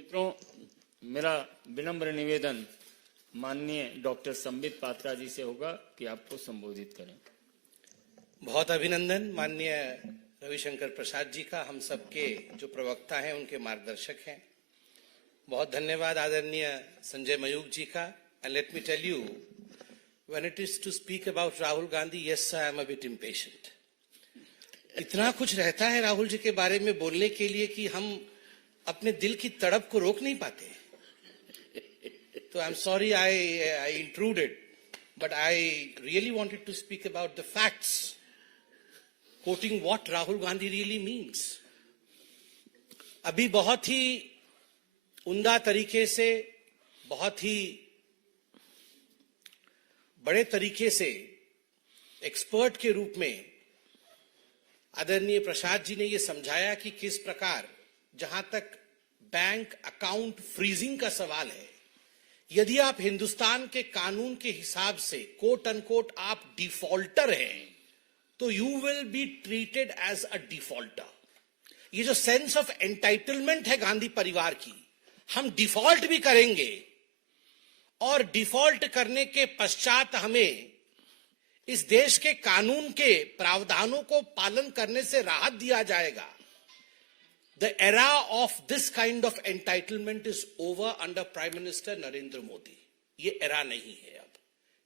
मित्रों, मेरा विनम्र निवेदन माननीय डॉक्टर संबित पात्रा जी से होगा कि आपको संबोधित करें। बहुत अभिनंदन माननीय रविशंकर प्रसाद जी का, हम सबके जो प्रवक्ता हैं उनके मार्गदर्शक हैं। बहुत धन्यवाद आदरणीय संजय मयूख जी का। And let me tell you, when it is to speak about Rahul Gandhi, yes I am a bit impatient. इतना कुछ रहता है राहुल जी के बारे में बोलने के लिए कि हम अपने दिल की तड़प को रोक नहीं पाते। तो I am sorry I intruded, but I really wanted to speak about the facts, quoting what Rahul Gandhi really means. अभी बहुत ही उम्दा तरीके से, बहुत ही बड़े तरीके से एक्सपर्ट के रूप में आदरणीय प्रसाद जी ने ये समझाया कि किस प्रकार, जहां तक बैंक अकाउंट फ्रीजिंग का सवाल है, यदि आप हिंदुस्तान के कानून के हिसाब से कोट अनकोट आप डिफॉल्टर हैं, तो you will be treated as a defaulter. ये जो सेंस ऑफ एंटाइटलमेंट है गांधी परिवार की, हम डिफॉल्ट भी करेंगे और डिफॉल्ट करने के पश्चात हमें इस देश के कानून के प्रावधानों को पालन करने से राहत दिया जाएगा। The era of this kind of entitlement is over under Prime Minister Narendra Modi. ये era नहीं है अब,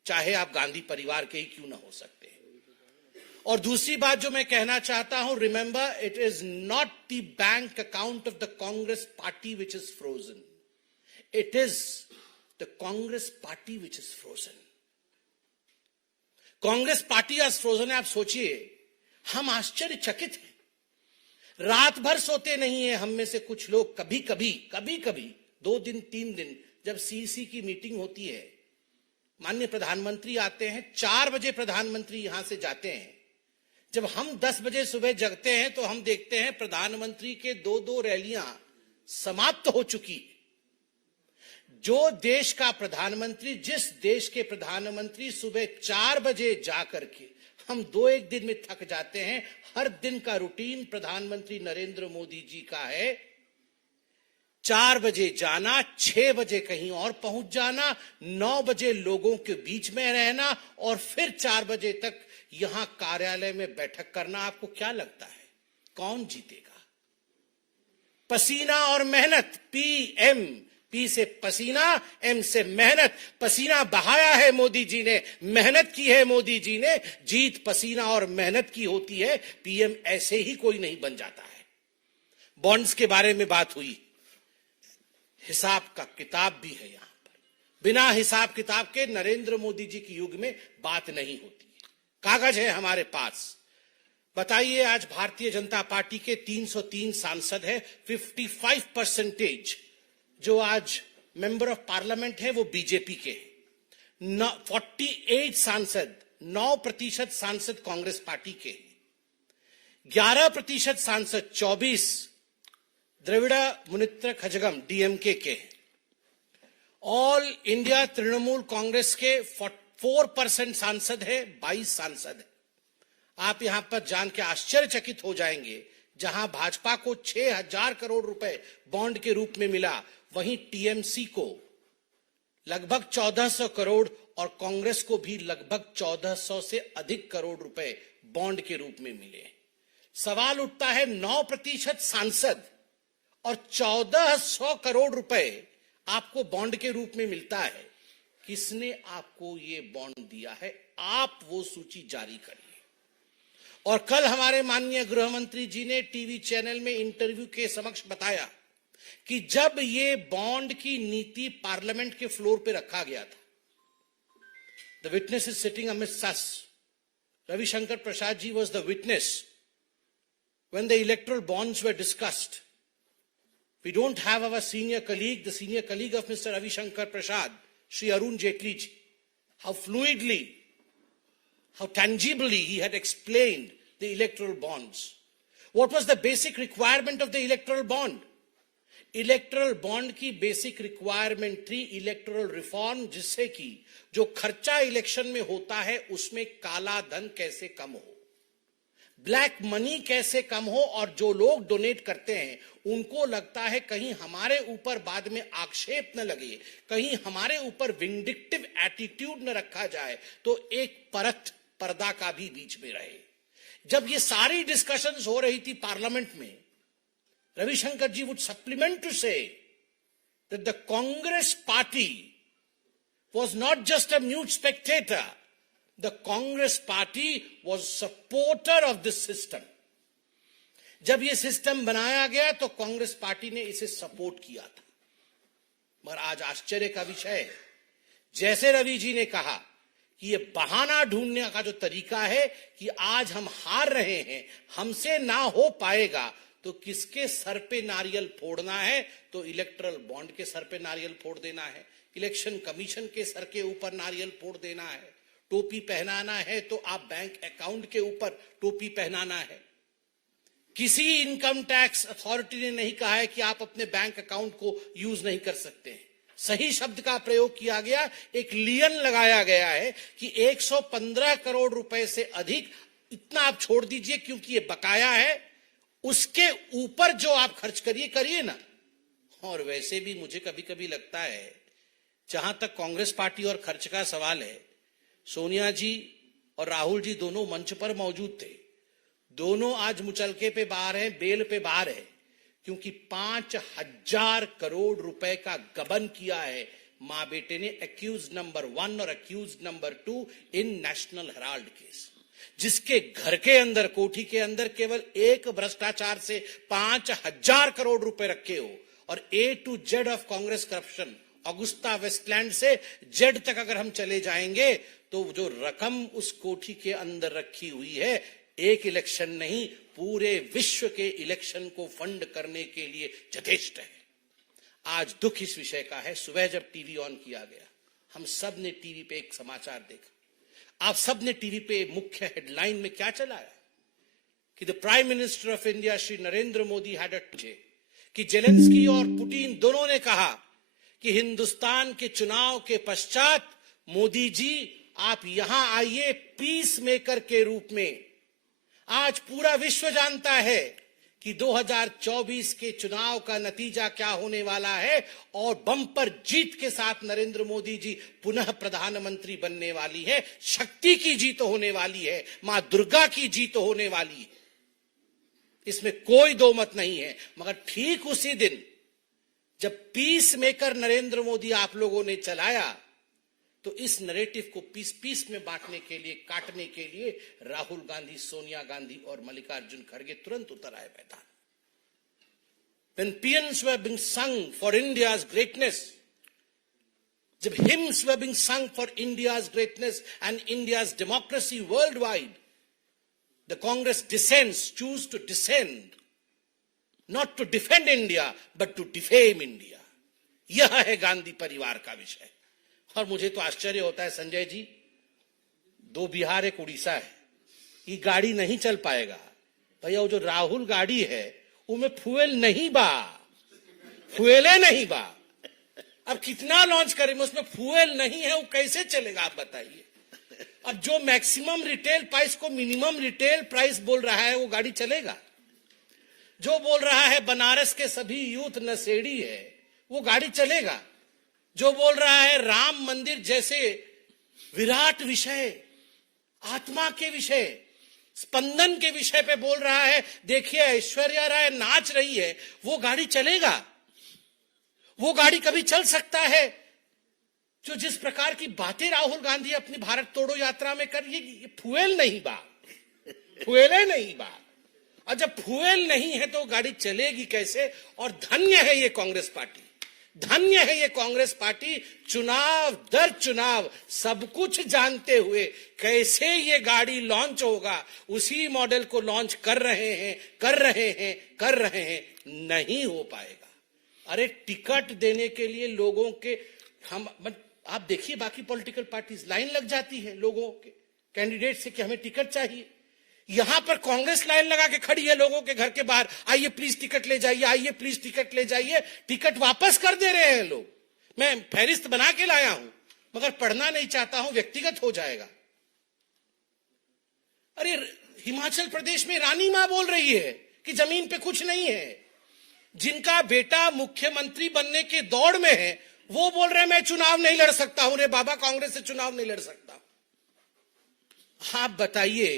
चाहे आप गांधी परिवार के ही क्यों ना हो सकते हैं। और दूसरी बात जो मैं कहना चाहता हूं, remember it is not the bank account of the Congress party which is frozen. It is the Congress party which is frozen. Congress party आज फ्रोजन है। आप सोचिए, हम आश्चर्यचकित हैं, रात भर सोते नहीं है हम में से कुछ लोग। कभी कभी 2 दिन 3 दिन जब सीईसी की मीटिंग होती है, माननीय प्रधानमंत्री आते हैं, 4 बजे प्रधानमंत्री यहां से जाते हैं। जब हम 10 बजे सुबह जगते हैं तो हम देखते हैं प्रधानमंत्री के 2 रैलियां समाप्त हो चुकी। जो देश का प्रधानमंत्री, जिस देश के प्रधानमंत्री सुबह 4 बजे जाकर के हम 2-1 दिन में थक जाते हैं, हर दिन का रूटीन प्रधानमंत्री नरेंद्र मोदी जी का है 4 बजे जाना, 6 बजे कहीं और पहुंच जाना, 9 बजे लोगों के बीच में रहना और फिर 4 बजे तक यहां कार्यालय में बैठक करना। आपको क्या लगता है कौन जीतेगा? पसीना और मेहनत, पीएम, पी से पसीना, एम से मेहनत। पसीना बहाया है मोदी जी ने, मेहनत की है मोदी जी ने। जीत पसीना और मेहनत की होती है, पीएम ऐसे ही कोई नहीं बन जाता है। बॉन्ड्स के बारे में बात हुई, हिसाब का किताब भी है यहां पर। बिना हिसाब किताब के नरेंद्र मोदी जी के युग में बात नहीं होती। कागज है हमारे पास। बताइए, आज भारतीय जनता पार्टी के 303 सांसद है, 55% जो आज मेंबर ऑफ पार्लियामेंट है वो बीजेपी के हैं। 48 सांसद, 9% सांसद कांग्रेस पार्टी के, 11% सांसद 24 द्रविड़ मुनेत्र कझगम डीएमके के, ऑल इंडिया तृणमूल कांग्रेस के 4% सांसद है, 22 सांसद है। आप यहां पर जान के आश्चर्यचकित हो जाएंगे, जहां भाजपा को 6,000 करोड़ रुपए बॉन्ड के रूप में मिला, वहीं टीएमसी को लगभग 1400 करोड़ और कांग्रेस को भी लगभग 1400 से अधिक करोड़ रुपए बॉन्ड के रूप में मिले। सवाल उठता है, 9% सांसद और 1400 करोड़ रुपए आपको बॉन्ड के रूप में मिलता है, किसने आपको ये बॉन्ड दिया है? आप वो सूची जारी करिए। और कल हमारे माननीय गृह मंत्री जी ने टीवी चैनल में इंटरव्यू के समक्ष बताया कि जब ये बॉन्ड की नीति पार्लियामेंट के फ्लोर पे रखा गया था, the witness is sitting amidst us, Ravi Shankar Prasad ji was the witness when the electoral bonds were discussed. We don't have our senior colleague, the senior colleague of mister Ravi Shankar Prasad, Shri Arun Jaitley ji, how fluidly, how tangibly he had explained the electoral bonds. What was the basic requirement of the electoral bond? Electoral bond की basic requirement थी electoral reform, जिससे कि जो खर्चा election में होता है उसमें काला धन कैसे कम हो। ब्लैक मनी कैसे कम हो, और जो लोग डोनेट करते हैं उनको लगता है कहीं हमारे ऊपर बाद में आक्षेप न लगे, कहीं हमारे ऊपर विंडिक्टिव एटीट्यूड न रखा जाए, तो एक पर्दा का भी बीच में रहे। जब ये सारी डिस्कशंस हो रही थी पार्लियामेंट में, Ravi Shankar ji would supplement to say that the Congress party was not just a mute spectator. The Congress party was supporter of this system. जब ये सिस्टम बनाया गया तो कांग्रेस पार्टी ने इसे सपोर्ट किया था। मगर आज आश्चर्य का विषय है, जैसे रवि जी ने कहा कि ये बहाना ढूंढने का जो तरीका है कि आज हम हार रहे हैं, हमसे ना हो पाएगा, तो किसके सर पे नारियल फोड़ना है? तो इलेक्टरल बॉन्ड के सर पे नारियल फोड़ देना है, इलेक्शन कमीशन के सर के ऊपर नारियल फोड़ देना है, टोपी पहनाना है तो आप बैंक अकाउंट के ऊपर टोपी पहनाना है। किसी इनकम टैक्स अथॉरिटी ने नहीं कहा है कि आप अपने बैंक अकाउंट को यूज नहीं कर सकते हैं। सही शब्द का प्रयोग किया गया, एक लियन लगाया गया है कि 115 करोड़ रुपए से अधिक इतना आप छोड़ दीजिए क्योंकि ये बकाया है, उसके ऊपर जो आप खर्च करिए ना। और वैसे भी मुझे कभी कभी लगता है, जहां तक कांग्रेस पार्टी और खर्च का सवाल है, सोनिया जी और राहुल जी दोनों मंच पर मौजूद थे, दोनों आज मुचलके पे बाहर हैं, बेल पे बाहर है, क्योंकि 5,000 करोड़ रुपए का गबन किया है मां बेटे ने, अक्यूज नंबर 1 और अक्यूज नंबर 2 इन नेशनल हेराल्ड केस, जिसके घर के अंदर, कोठी के अंदर केवल एक भ्रष्टाचार से 5,000 करोड़ रुपए रखे हो। और A to Z of Congress corruption, Agusta Westland से जेड तक अगर हम चले जाएंगे तो जो रकम उस कोठी के अंदर रखी हुई है, एक इलेक्शन नहीं, पूरे विश्व के इलेक्शन को फंड करने के लिए यथेष्ट है। आज दुख इस विषय का है, सुबह जब टीवी ऑन किया गया, हम सब ने टीवी पे एक समाचार देखा। आप सब ने टीवी पे मुख्य हेडलाइन में क्या चलाया कि the prime minister of India Shri Narendra Modi had कि जेलेंस्की और पुतिन दोनों ने कहा कि हिंदुस्तान के चुनाव के पश्चात मोदी जी आप यहां आइए पीस मेकर के रूप में। आज पूरा विश्व जानता है कि 2024 के चुनाव का नतीजा क्या होने वाला है, और बम्पर जीत के साथ नरेंद्र मोदी जी पुनः प्रधानमंत्री बनने वाली है। शक्ति की जीत होने वाली है, मां दुर्गा की जीत होने वाली है, इसमें कोई दो मत नहीं है। मगर ठीक उसी दिन जब पीस मेकर नरेंद्र मोदी आप लोगों ने चलाया, तो इस नैरेटिव को पीस पीस में बांटने के लिए, काटने के लिए राहुल गांधी, सोनिया गांधी और मल्लिकार्जुन खड़गे तुरंत उतर आए मैदान। When peans were being sung for India's greatness, जब hymns were being sung for India's greatness and India's democracy worldwide, the Congress descends, choose to descend, not to defend India, but to defame India. यह है गांधी परिवार का विषय। और मुझे तो आश्चर्य होता है संजय जी, 2 बिहार एक उड़ीसा है, ये गाड़ी नहीं चल पाएगा भैया। वो जो राहुल गाड़ी है उनमें फ्यूएल नहीं बा, फ्यूएले नहीं बा। अब कितना लॉन्च करें, उसमें फ्यूएल नहीं है, वो कैसे चलेगा आप बताइए। अब जो मैक्सिमम रिटेल प्राइस को मिनिमम रिटेल प्राइस बोल रहा है वो गाड़ी चलेगा। जो बोल रहा है बनारस के सभी यूथ नशेड़ी है, वो गाड़ी चलेगा। जो बोल रहा है राम मंदिर जैसे विराट विषय, आत्मा के विषय, स्पंदन के विषय पे बोल रहा है, देखिए ऐश्वर्या राय नाच रही है, वो गाड़ी चलेगा। वो गाड़ी कभी चल सकता है जो जिस प्रकार की बातें राहुल गांधी अपनी भारत तोड़ो यात्रा में कर, ये फ्यूएल नहीं बा, फ्यूएले नहीं बा। और जब फ्यूएल नहीं है तो गाड़ी चलेगी कैसे। और धन्य है ये कांग्रेस पार्टी, धन्य है ये कांग्रेस पार्टी, चुनाव दर चुनाव सब कुछ जानते हुए कैसे ये गाड़ी लॉन्च होगा उसी मॉडल को लॉन्च कर रहे हैं। नहीं हो पाएगा। अरे टिकट देने के लिए लोगों के, हम आप देखिए बाकी पॉलिटिकल पार्टीज लाइन लग जाती है लोगों के कैंडिडेट से कि हमें टिकट चाहिए। यहां पर कांग्रेस लाइन लगा के खड़ी है लोगों के घर के बाहर, आइए प्लीज टिकट ले जाइए, आइए प्लीज टिकट ले जाइए। टिकट वापस कर दे रहे हैं लोग। मैं फहरिस्त बना के लाया हूं मगर पढ़ना नहीं चाहता हूं, व्यक्तिगत हो जाएगा। अरे हिमाचल प्रदेश में रानी मां बोल रही है कि जमीन पे कुछ नहीं है। जिनका बेटा मुख्यमंत्री बनने के दौड़ में है वो बोल रहे हैं मैं चुनाव नहीं लड़ सकता हूं। रे बाबा, कांग्रेस से चुनाव नहीं लड़ सकता। आप बताइए,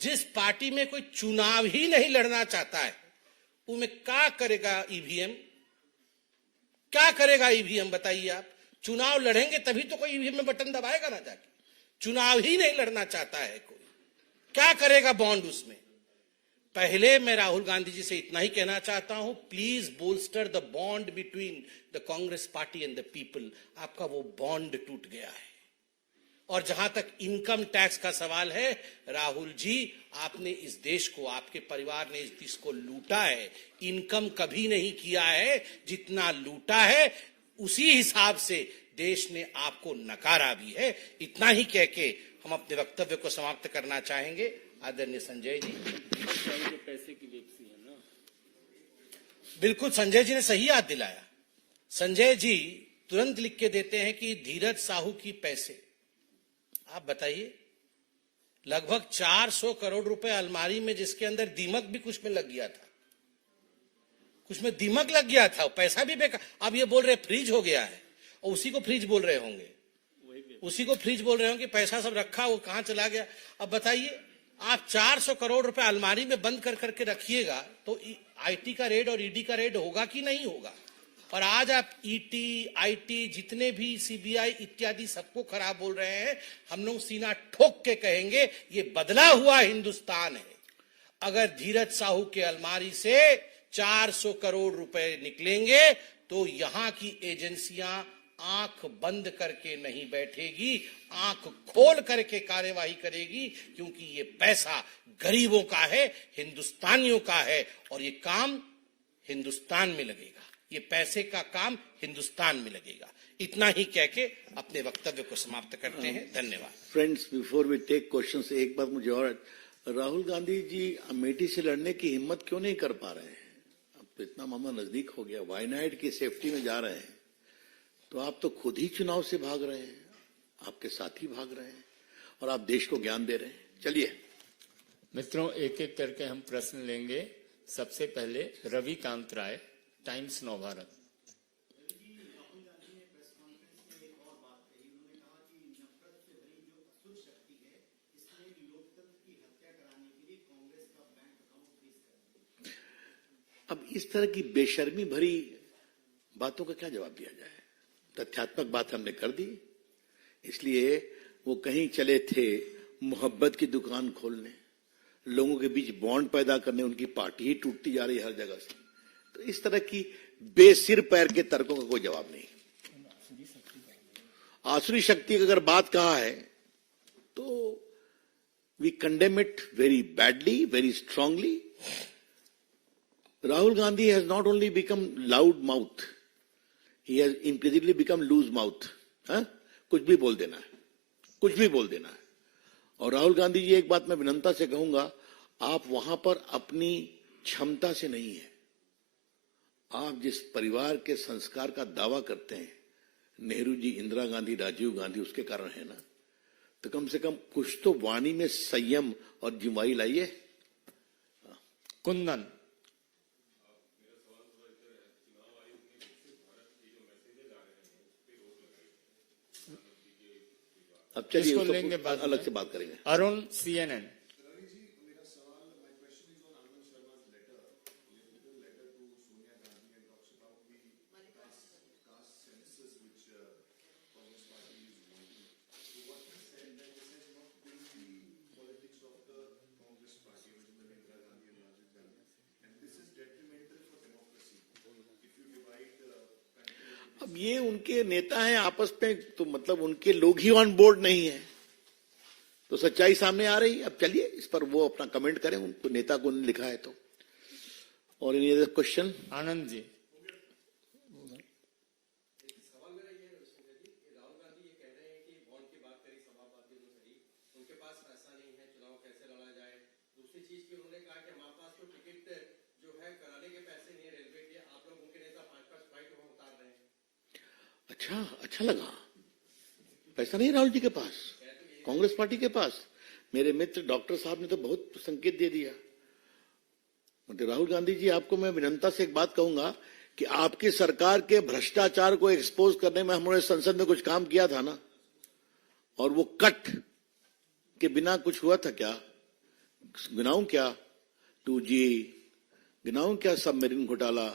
जिस पार्टी में कोई चुनाव ही नहीं लड़ना चाहता है उसमें क्या करेगा ईवीएम? क्या करेगा ईवीएम बताइए आप? चुनाव लड़ेंगे तभी तो कोई ईवीएम में बटन दबाएगा ना जाके। चुनाव ही नहीं लड़ना चाहता है कोई, क्या करेगा बॉन्ड उसमें? पहले मैं राहुल गांधी जी से इतना ही कहना चाहता हूं, please bolster the bond between the Congress party and the people. आपका वो बॉन्ड टूट गया है। और जहां तक इनकम टैक्स का सवाल है, राहुल जी, आपने इस देश को, आपके परिवार ने इस देश को लूटा है। इनकम कभी नहीं किया है, जितना लूटा है उसी हिसाब से देश ने आपको नकारा भी है। इतना ही कह के हम अपने वक्तव्य को समाप्त करना चाहेंगे। आदरणीय संजय जी। पैसे की वापसी है ना? बिल्कुल, संजय जी ने सही याद दिलाया। संजय जी तुरंत लिख के देते हैं कि धीरज साहू की पैसे। आप बताइए, लगभग 400 करोड़ रुपए अलमारी में, जिसके अंदर दीमक भी कुछ में लग गया था, कुछ में दीमक लग गया था, पैसा भी बेकार। अब ये बोल रहे फ्रीज हो गया है, और उसी को फ्रीज बोल रहे होंगे, उसी को फ्रीज बोल रहे होंगे। पैसा सब रखा, वो कहां चला गया? अब बताइए, आप 400 करोड़ रुपए अलमारी में बंद कर करके रखिएगा तो आईटी का रेड और ईडी का रेड होगा कि नहीं होगा? और आज आप ईटी, आईटी, जितने भी सीबीआई इत्यादि सबको खराब बोल रहे हैं। हम लोग सीना ठोक के कहेंगे ये बदला हुआ हिंदुस्तान है। अगर धीरज साहू के अलमारी से 400 करोड़ रुपए निकलेंगे तो यहां की एजेंसियां आंख बंद करके नहीं बैठेगी, आंख खोल करके कार्यवाही करेगी, क्योंकि ये पैसा गरीबों का है, हिंदुस्तानियों का है, और ये काम हिंदुस्तान में लगेगा। ये पैसे का काम हिंदुस्तान में लगेगा। इतना ही कह के अपने वक्तव्य को समाप्त करते हैं। धन्यवाद। Friends, before we take questions, एक बात मुझे और, राहुल गांधी जी अमेठी से लड़ने की हिम्मत क्यों नहीं कर पा रहे हैं? अब तो इतना मामला नजदीक हो गया, वायनाड की सेफ्टी में जा रहे हैं, तो आप तो खुद ही चुनाव से भाग रहे हैं, आपके साथी भाग रहे हैं, और आप देश को ज्ञान दे रहे हैं। चलिए मित्रों, एक एक करके हम प्रश्न लेंगे। सबसे पहले रविकांत राय, टाइम्स नव भारत। अब इस तरह की बेशर्मी भरी बातों का क्या जवाब दिया जाए? तथ्यात्मक बात हमने कर दी, इसलिए वो कहीं चले थे मोहब्बत की दुकान खोलने, लोगों के बीच बॉन्ड पैदा करने, उनकी पार्टी ही टूटती जा रही है हर जगह से। तो इस तरह की बेसिर पैर के तर्कों का कोई जवाब नहीं। आसुरी शक्ति की अगर बात कहा है तो we condemn it very badly, very strongly. Rahul Gandhi has not only become loud mouth, he has increasingly become loose mouth. कुछ भी बोल देना है, कुछ भी बोल देना है। और राहुल गांधी जी, एक बात मैं विनम्रता से कहूंगा, आप वहां पर अपनी क्षमता से नहीं है। आप जिस परिवार के संस्कार का दावा करते हैं, नेहरू जी, इंदिरा गांधी, राजीव गांधी, उसके कारण है ना, तो कम से कम कुछ तो वाणी में संयम और जिम्मेवारी लाइए। कुंदन। अब चलिए इसको लेंगे बाद में, अलग से बात करेंगे। अरुण, CNN। अब ये उनके नेता हैं आपस में, तो मतलब उनके लोग ही ऑन बोर्ड नहीं है, तो सच्चाई सामने आ रही। अब चलिए इस पर वो अपना कमेंट करें, उनको नेता को लिखा है तो। और any other question? Anand ji. अच्छा लगा, पैसा नहीं राहुल जी के पास, कांग्रेस पार्टी के पास। मेरे मित्र डॉक्टर साहब ने तो बहुत संकेत दे दिया। मतलब राहुल गांधी जी, आपको मैं विनम्रता से एक बात कहूंगा कि आपकी सरकार के भ्रष्टाचार को एक्सपोज करने में हमने संसद में कुछ काम किया था ना, और वो कट के बिना कुछ हुआ था क्या? गिनाऊं क्या? 2G गिनाऊं क्या? सबमरीन घोटाला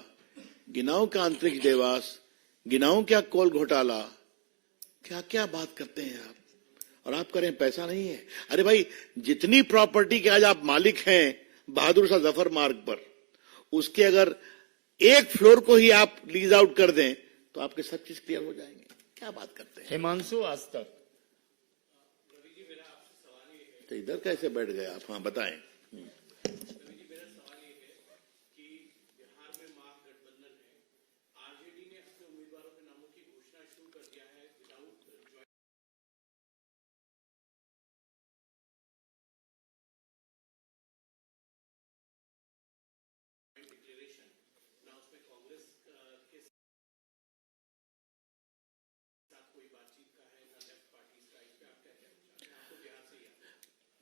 गिनाऊं क्या? अंतरिक्ष देवास गिनाऊं क्या? कोल घोटाला? क्या क्या बात करते हैं आप, और आप कह रहे हैं पैसा नहीं है। अरे भाई, जितनी प्रॉपर्टी के आज आप मालिक हैं बहादुर शाह जफर मार्ग पर, उसके अगर एक फ्लोर को ही आप लीज आउट कर दें तो आपके सब चीज क्लियर हो जाएंगे। क्या बात करते हैं? हिमांशु आज तक। तो इधर कैसे बैठ गए आप? हाँ बताएं।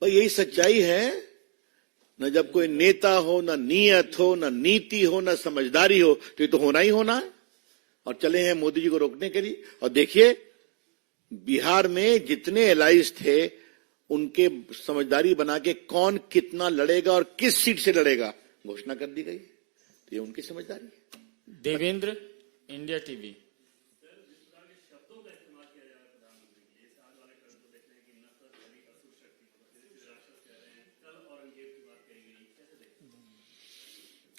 भाई यही सच्चाई है न, जब कोई नेता हो, न नियत हो, न नीति हो, न समझदारी हो, तो ये तो होना ही होना है। और चले हैं मोदी जी को रोकने के लिए। और देखिए, बिहार में जितने एलाइज थे उनके समझदारी बना के कौन कितना लड़ेगा और किस सीट से लड़ेगा घोषणा कर दी गई। तो ये उनकी समझदारी है। Devendra, India TV.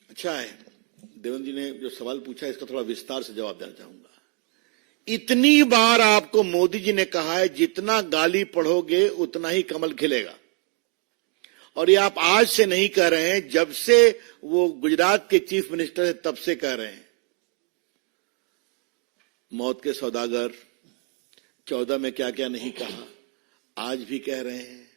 अच्छा है, देवेंद्र जी ने जो सवाल पूछा इसका थोड़ा विस्तार से जवाब देना चाहूंगा। इतनी बार आपको मोदी जी ने कहा है जितना गाली पढ़ोगे उतना ही कमल खिलेगा, और ये आप आज से नहीं कह रहे हैं, जब से वो गुजरात के चीफ मिनिस्टर है तब से कह रहे हैं। मौत के सौदागर 14 में क्या क्या नहीं कहा, आज भी कह रहे हैं।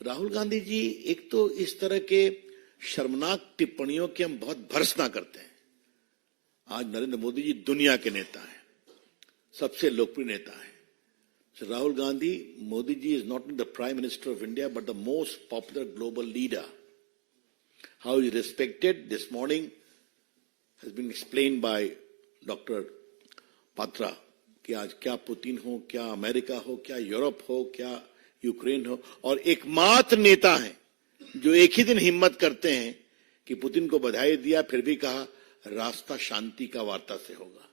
राहुल गांधी जी, एक तो इस तरह के शर्मनाक टिप्पणियों की हम बहुत भर्त्सना करते हैं। आज नरेंद्र मोदी जी दुनिया के नेता हैं, सबसे लोकप्रिय नेता हैं। So Rahul Gandhi, Modi ji is not only the Prime Minister of India but the most popular global leader. How he is respected this morning has been explained by Dr. Patra कि आज क्या Putin हो, क्या America हो, क्या Europe हो, क्या Ukraine हो, और एकमात्र नेता हैं जो एक ही दिन हिम्मत करते हैं कि पुतिन को बधाई दिया, फिर भी कहा रास्ता शांति का वार्ता से होगा।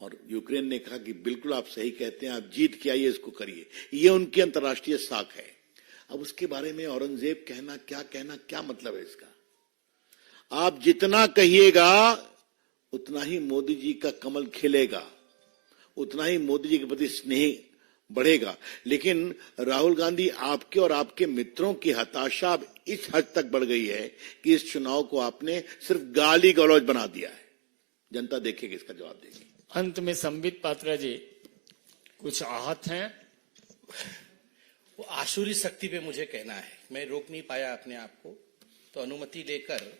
और यूक्रेन ने कहा कि बिल्कुल आप सही कहते हैं, आप जीत के आइए, इसको करिए। ये उनकी अंतर्राष्ट्रीय साख है। अब उसके बारे में औरंगजेब कहना, क्या मतलब है इसका? आप जितना कहिएगा उतना ही मोदी जी का कमल खिलेगा, उतना ही मोदी जी के प्रति स्नेह बढ़ेगा। लेकिन राहुल गांधी, आपके और आपके मित्रों की हताशा अब इस हद तक बढ़ गई है कि इस चुनाव को आपने सिर्फ गाली गलौज बना दिया है। जनता देखेगी, इसका जवाब देगी। अंत में संबित पात्रा जी कुछ आहत हैं। वो आसुरी शक्ति पे मुझे कहना है, मैं रोक नहीं पाया अपने आप को, तो अनुमति लेकर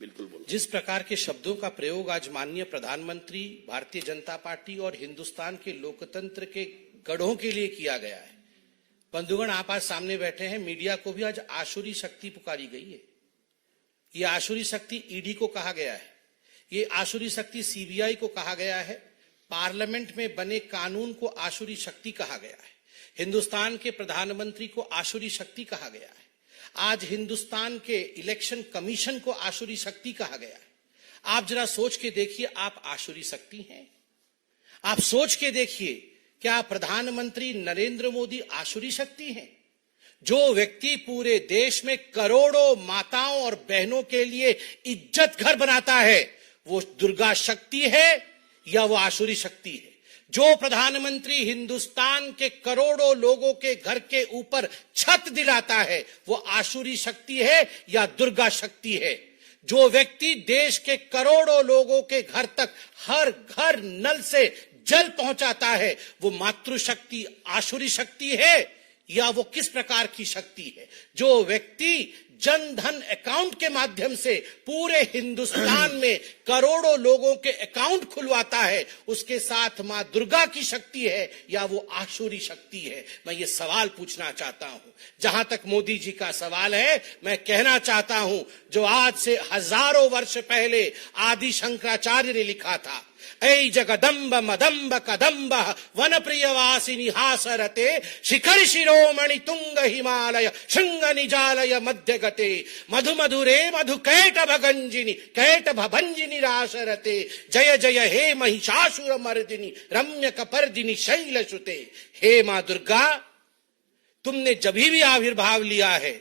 बिल्कुल बोलो। जिस प्रकार के शब्दों का प्रयोग आज माननीय प्रधानमंत्री, भारतीय जनता पार्टी और हिंदुस्तान के लोकतंत्र के गढ़ों के लिए किया गया है। बंधुगण, आप आज सामने बैठे हैं, मीडिया को भी आज आसुरी शक्ति पुकारी गई है। ये आसुरी शक्ति ईडी को कहा गया है, ये आसुरी शक्ति सीबीआई को कहा गया है, पार्लियामेंट में बने कानून को आसुरी शक्ति कहा गया है, हिंदुस्तान के प्रधानमंत्री को आसुरी शक्ति कहा गया है, आज हिंदुस्तान के इलेक्शन कमीशन को आसुरी शक्ति कहा गया है। आप जरा सोच के देखिए, आप आसुरी शक्ति हैं? आप सोच के देखिए, क्या प्रधानमंत्री नरेंद्र मोदी आसुरी शक्ति हैं? जो व्यक्ति पूरे देश में करोड़ों माताओं और बहनों के लिए इज्जत घर बनाता है, वो दुर्गा शक्ति है या वो आसुरी शक्ति है? जो प्रधानमंत्री हिंदुस्तान के करोड़ों लोगों के घर के ऊपर छत दिलाता है, वो आसुरी शक्ति है या दुर्गा शक्ति है? जो व्यक्ति देश के करोड़ों लोगों के घर तक हर घर नल से जल पहुंचाता है, वो मातृशक्ति आसुरी शक्ति है या वो किस प्रकार की शक्ति है? जो व्यक्ति जन धन अकाउंट के माध्यम से पूरे हिंदुस्तान में करोड़ों लोगों के अकाउंट खुलवाता है, उसके साथ मां दुर्गा की शक्ति है या वो आसुरी शक्ति है? मैं ये सवाल पूछना चाहता हूं। जहां तक मोदी जी का सवाल है, मैं कहना चाहता हूं, जो आज से हजारों वर्ष पहले आदि शंकराचार्य ने लिखा था, ऐ जगदम्ब मदम्ब कदम्ब वन प्रियवासिनी हासरते शिखर शिरोमणि तुंग हिमालय शृंग निजालय मध्य गते मधु मधुरे मधु कैट भंजिनी राशरते जय जय हे महिषासुर मर्दिनी रम्य कपर्दिनी शैलसुते। हे मां दुर्गा, तुमने जब भी आविर्भाव लिया है,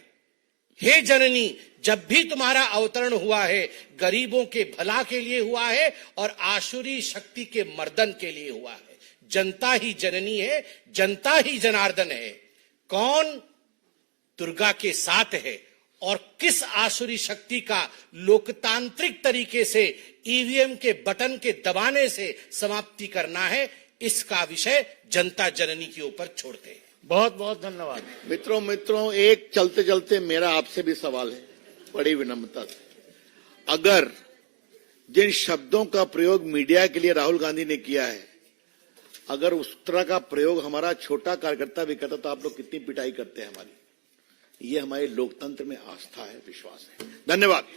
हे जननी, जब भी तुम्हारा अवतरण हुआ है, गरीबों के भला के लिए हुआ है और आसुरी शक्ति के मर्दन के लिए हुआ है। जनता ही जननी है, जनता ही जनार्दन है। कौन दुर्गा के साथ है और किस आसुरी शक्ति का लोकतांत्रिक तरीके से ईवीएम के बटन के दबाने से समाप्ति करना है, इसका विषय जनता जननी के ऊपर छोड़ते हैं। बहुत बहुत धन्यवाद। मित्रों, एक चलते चलते मेरा आपसे भी सवाल है, बड़ी विनम्रता से। अगर जिन शब्दों का प्रयोग मीडिया के लिए राहुल गांधी ने किया है, अगर उस तरह का प्रयोग हमारा छोटा कार्यकर्ता भी करता तो आप लोग कितनी पिटाई करते हैं हमारी। ये हमारे लोकतंत्र में आस्था है, विश्वास है। धन्यवाद।